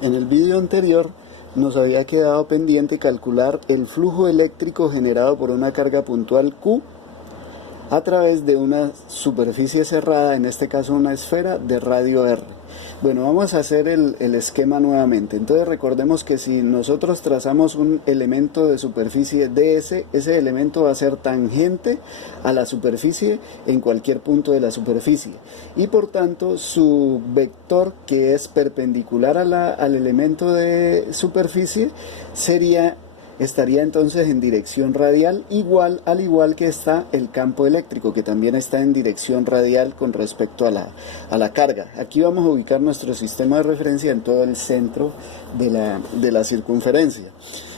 En el vídeo anterior nos había quedado pendiente calcular el flujo eléctrico generado por una carga puntual Q a través de una superficie cerrada, en este caso una esfera de radio R. Bueno, vamos a hacer el esquema nuevamente. Entonces recordemos que si nosotros trazamos un elemento de superficie ds, ese elemento va a ser tangente a la superficie en cualquier punto de la superficie. Y por tanto su vector, que es perpendicular al elemento de superficie, estaría entonces en dirección radial, al igual que está el campo eléctrico, que también está en dirección radial con respecto a la carga. Aquí vamos a ubicar nuestro sistema de referencia en todo el centro de la circunferencia.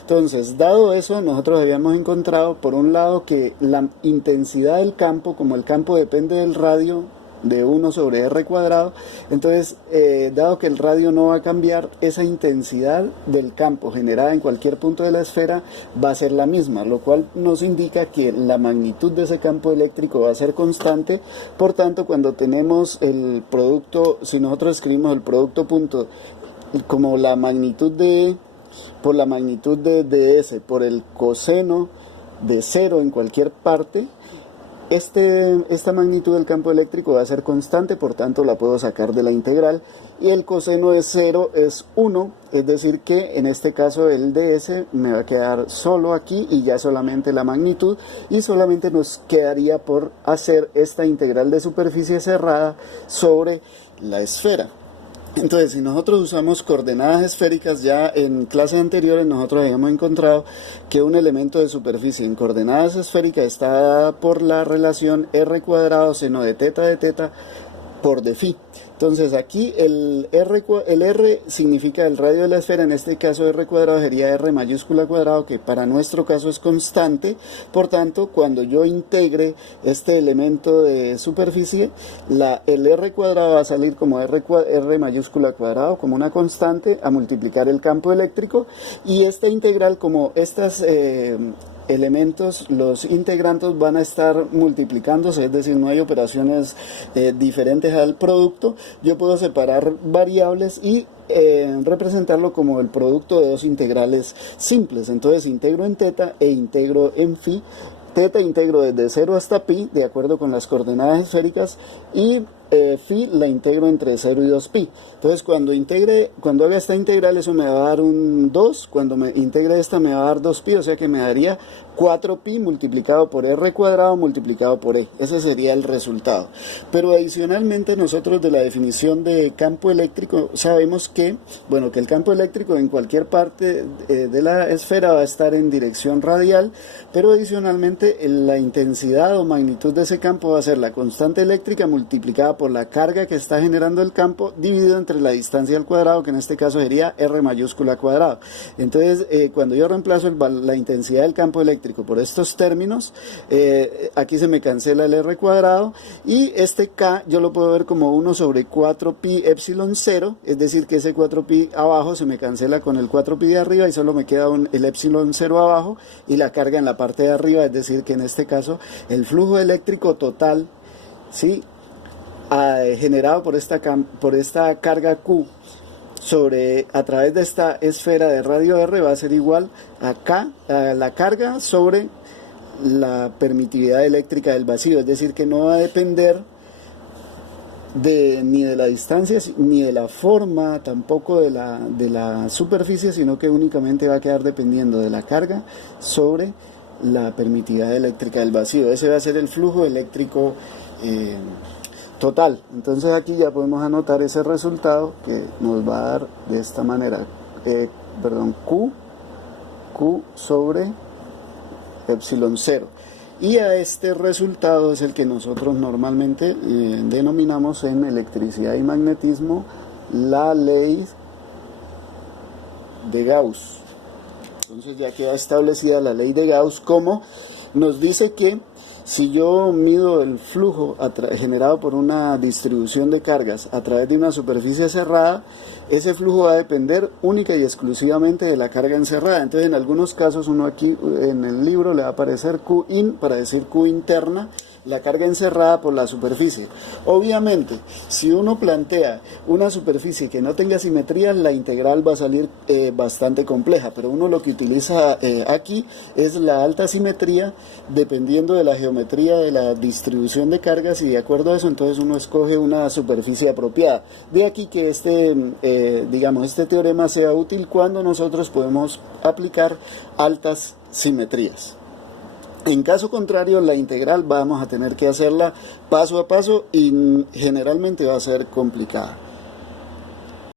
Entonces, dado eso, nosotros habíamos encontrado, por un lado, que la intensidad del campo, como el campo depende del radio, de 1 sobre r cuadrado, entonces dado que el radio no va a cambiar, esa intensidad del campo generada en cualquier punto de la esfera va a ser la misma, lo cual nos indica que la magnitud de ese campo eléctrico va a ser constante. Por tanto, cuando tenemos el producto, si nosotros escribimos el producto punto como la magnitud por la magnitud de ds por el coseno de 0 en cualquier parte, esta magnitud del campo eléctrico va a ser constante, por tanto la puedo sacar de la integral, y el coseno de 0 es 1, es decir que en este caso el ds me va a quedar solo aquí y ya solamente la magnitud, y solamente nos quedaría por hacer esta integral de superficie cerrada sobre la esfera. Entonces, si nosotros usamos coordenadas esféricas, ya en clases anteriores nosotros habíamos encontrado que un elemento de superficie en coordenadas esféricas está dada por la relación r cuadrado seno de teta por d phi. Entonces aquí el r significa el radio de la esfera, en este caso r cuadrado sería r mayúscula cuadrado, que para nuestro caso es constante. Por tanto, cuando yo integre este elemento de superficie, el r cuadrado va a salir como r mayúscula cuadrado, como una constante, a multiplicar el campo eléctrico, y esta integral, como estas elementos, los integrantes van a estar multiplicándose, es decir, no hay operaciones diferentes al producto. Yo puedo separar variables y representarlo como el producto de dos integrales simples. Entonces integro en teta e integro en phi. Teta integro desde 0 hasta pi, de acuerdo con las coordenadas esféricas, y phi la integro entre 0 y 2pi. Entonces cuando haga esta integral, eso me va a dar un 2, cuando me integre esta me va a dar 2pi, o sea que me daría 4pi multiplicado por r cuadrado multiplicado por e. Ese sería el resultado. Pero adicionalmente nosotros de la definición de campo eléctrico sabemos que el campo eléctrico en cualquier parte de la esfera va a estar en dirección radial, pero adicionalmente la intensidad o magnitud de ese campo va a ser la constante eléctrica multiplicada por la carga que está generando el campo, dividido entre la distancia al cuadrado, que en este caso sería r mayúscula cuadrado. Entonces, cuando yo reemplazo la intensidad del campo eléctrico por estos términos, aquí se me cancela el r cuadrado, y este k yo lo puedo ver como 1 sobre 4pi epsilon 0, es decir que ese 4pi abajo se me cancela con el 4pi de arriba y solo me queda el epsilon 0 abajo y la carga en la parte de arriba, es decir que en este caso el flujo eléctrico total, ¿sí?, generado por esta carga Q a través de esta esfera de radio R va a ser igual a K, a la carga sobre la permitividad eléctrica del vacío, es decir que no va a depender ni de la distancia ni de la forma, tampoco de la superficie, sino que únicamente va a quedar dependiendo de la carga sobre la permitividad eléctrica del vacío. Ese va a ser el flujo eléctrico total. Entonces aquí ya podemos anotar ese resultado que nos va a dar de esta manera, Q sobre epsilon 0. Y a este resultado es el que nosotros normalmente denominamos en electricidad y magnetismo la ley de Gauss. Entonces ya queda establecida la ley de Gauss, como nos dice que si yo mido el flujo generado por una distribución de cargas a través de una superficie cerrada, ese flujo va a depender única y exclusivamente de la carga encerrada. Entonces en algunos casos uno aquí en el libro le va a aparecer Q in para decir Q interna, la carga encerrada por la superficie. Obviamente, si uno plantea una superficie que no tenga simetría, la integral va a salir bastante compleja, pero uno lo que utiliza aquí es la alta simetría, dependiendo de la geometría de la distribución de cargas, y de acuerdo a eso entonces uno escoge una superficie apropiada. De aquí que este teorema sea útil cuando nosotros podemos aplicar altas simetrías. En caso contrario, la integral vamos a tener que hacerla paso a paso y generalmente va a ser complicada.